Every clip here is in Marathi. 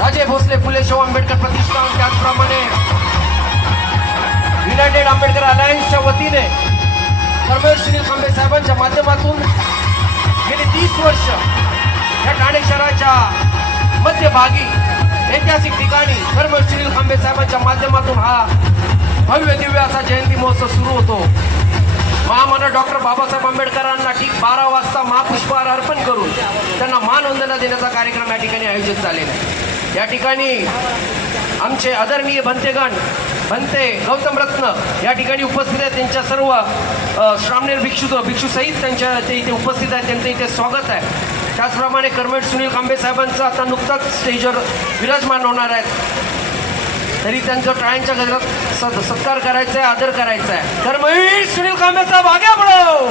राजे भोसले फुले शाहू आंबेडकर प्रतिष्ठान त्याचप्रमाणे युनायटेड आंबेडकर अलायन्सच्या वतीने कर्मवीर सुनील खांबे साहेबांच्या माध्यमातून गेली तीस वर्ष या ठाणे शहराच्या मध्यभागी ऐतिहासिक ठिकाणी कर्मवीर सुनील खांबे साहेबांच्या माध्यमातून हा भव्य दिव्य असा जयंती महोत्सव सुरू होतो. महामानव डॉक्टर बाबासाहेब आंबेडकरांना ठीक बारा वाजता महापुष्पहार अर्पण करून त्यांना मानवंदना देण्याचा कार्यक्रम या ठिकाणी आयोजित झालेला आहे. या ठिकाणी आमचे आदरणीय भंतेगण भंते गौतम रत्न या ठिकाणी उपस्थित आहेत. त्यांच्या सर्व श्रामनेर भिक्षू भिक्षूसहित त्यांच्या ते इथे उपस्थित आहेत. त्यांचं इथे स्वागत आहे. त्याचप्रमाणे कर्मवीर सुनील कांबे साहेबांचं आता नुकताच स्टेजवर विराजमान होणार आहेत. तरी त्यांचं टाळ्यांच्या गजरात सत् सत्कार करायचा आहे आदर करायचा आहे कर्मवीर सुनील कांबे साहेब आगे बढो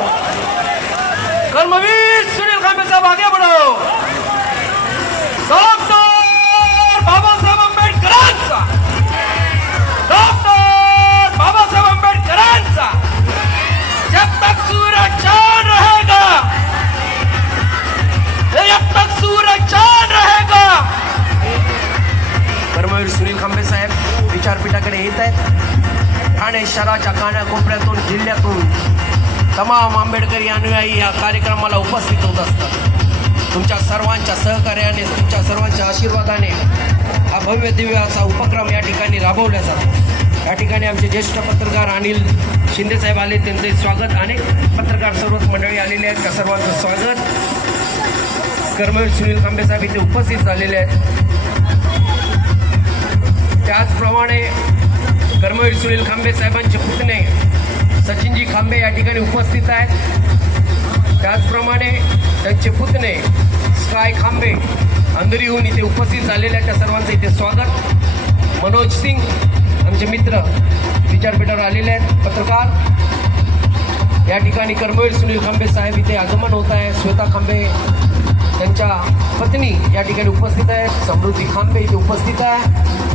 कर्मवीर सुनील कांबे साहेब आगे बढो आपल्याकडे येत आहेत. ठाणे शहराच्या कानाकोपऱ्यातून जिल्ह्यातून तमाम आंबेडकरी अनुयायी या कार्यक्रमाला उपस्थित होत असतात. तुमच्या सर्वांच्या सहकार्याने तुमच्या सर्वांच्या आशीर्वादाने हा भव्य दिव्य असा उपक्रम या ठिकाणी राबवला जातो. या ठिकाणी आमचे ज्येष्ठ पत्रकार अनिल शिंदेसाहेब आले त्यांचे स्वागत. अनेक पत्रकार सर्वच मंडळी आलेले आहेत. त्या सर्वांचं स्वागत. कर्मवीर सुनील कांबेसाहेब इथे उपस्थित झालेले आहेत. त्याचप्रमाणे कर्मवीर सुनील खांबे साहेबांचे पुतणे सचिनजी खांबे या ठिकाणी उपस्थित आहेत. त्याचप्रमाणे त्यांचे पुतणे स्काय खांबे अंधरीहून इथे उपस्थित झालेल्या आहेत. त्या सर्वांचं इथे स्वागत. मनोज सिंग आमचे मित्र विचारपीठावर आलेले आहेत. पत्रकार या ठिकाणी कर्मवीर सुनील खांबे साहेब इथे आगमन होत आहे. श्वेता खांबे त्यांच्या पत्नी या ठिकाणी उपस्थित आहेत. समृद्धी खांबे इथे उपस्थित आहे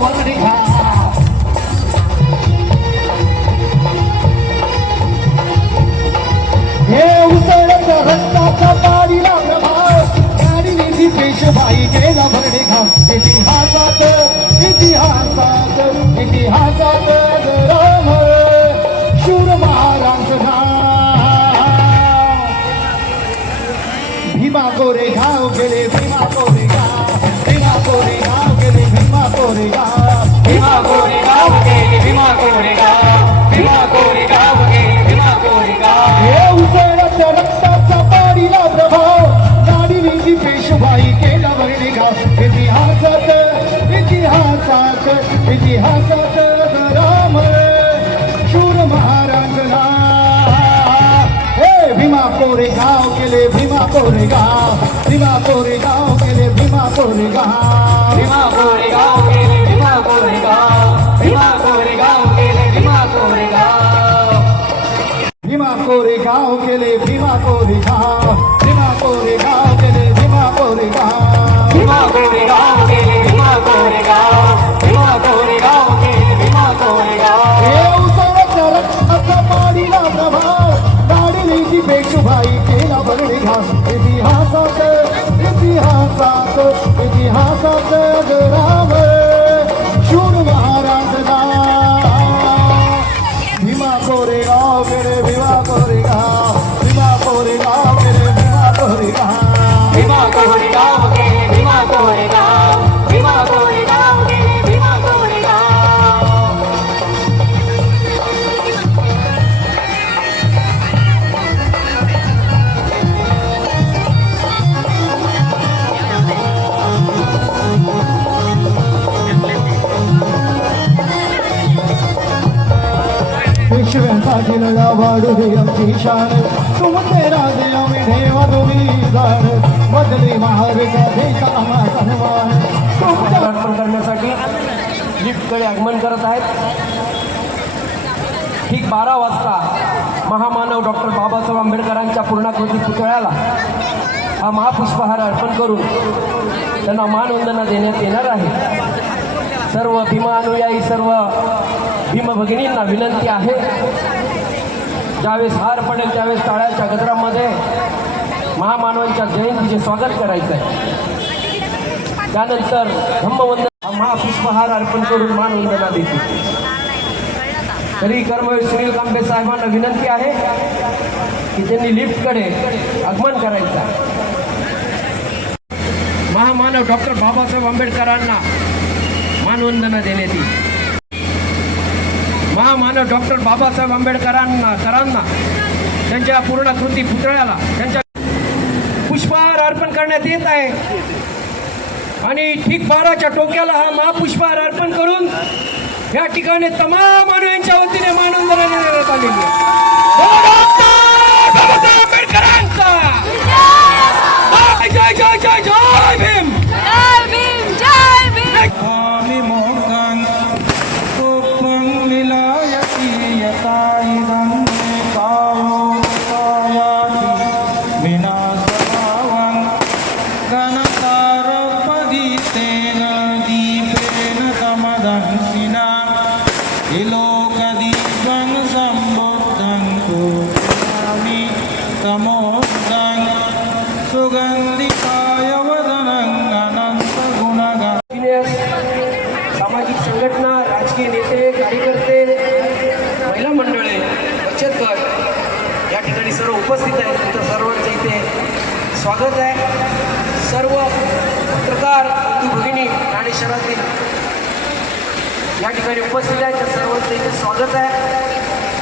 वर्णी हे. उसळत रक्ताचा पाडीला प्रभाव गाडी भरणे घाव इतिहासात इतिहासात इतिहासात. इतिहासात राम शूर महाराज हे भीमा कोरे गाव गेले भीमा कोरे गाव भीमा कोरे गाव गेले भीमा कोरे गाव भीमा गेली भीमा कोरेगाव भीमा कोरेगाव गेली भीमा कोरेगाव भीमा कोरे गाव भीमा कोरे गाव भीमा कोरे गाव पाडीला प्रभाव गाडीची पेशवाई केला बरणी घास इतिहासात इतिहासात इतिहासात राम शूर महाराज भीमा कोरेगाव गेले भीमा कोरेगाव भीमा कोरेगाव गेले भीमा कोरेगाव भीमा कोरेगाव गेली भीमा कोरेगाव भीमा विश्वाचा दिलला वाढू दे आमची शान तुम तेरा आम्ही ठेवा तुम्ही जाण बदली महाविका देता आम्हा सन्मान तुमच्या अर्पण करण्यासाठी लिफ्टकडे आगमन करत आहेत ठीक बारा वाजता महामानव डॉक्टर बाबासाहेब आंबेडकरांच्या पूर्णाकृती पुतळ्याला हा महापुष्पहार अर्पण करून त्यांना मानवंदना देण्यात येणार आहे सर्व भीमा सर्व भीमभगिनींना विनंती आहे. ज्यावेळेस हार पडेल त्यावेळेस टाळ्याच्या गजरामध्ये महामानवांच्या जयंतीचे स्वागत करायचं आहे त्यानंतर धम्मवंदन महापुष्पहार अर्पण करून मानवंदना देते. तरी कर्मवीर सुनील कांबे साहेबांना विनंती आहे की त्यांनी लिफ्टकडे आगमन करायचं. आहे. महामानव डॉक्टर बाबासाहेब आंबेडकरांना मानवंदना देण्यात येईल. महामानव डॉक्टर बाबासाहेब आंबेडकरांना सरांना त्यांच्या पूर्णकृती पुतळ्याला त्यांच्या पुष्पहार अर्पण करण्यात येत आहे. आणि ठीक बाराच्या टोक्याला हा महापुष्पहार अर्पण करून या ठिकाणी तमाम मानवांच्या वतीने मानवंदना देण्यात आलेली आहे. राजकीय नेते कार्यकर्ते महिला मंडळे बचत गट या ठिकाणी सर्व उपस्थित आहेत. तुमचं सर्वांचं इथे स्वागत आहे. सर्व पत्रकार बंधू भगिनी ठाणे शहरातील या ठिकाणी उपस्थित आहेत. त्या सर्वांचं इथे स्वागत आहे.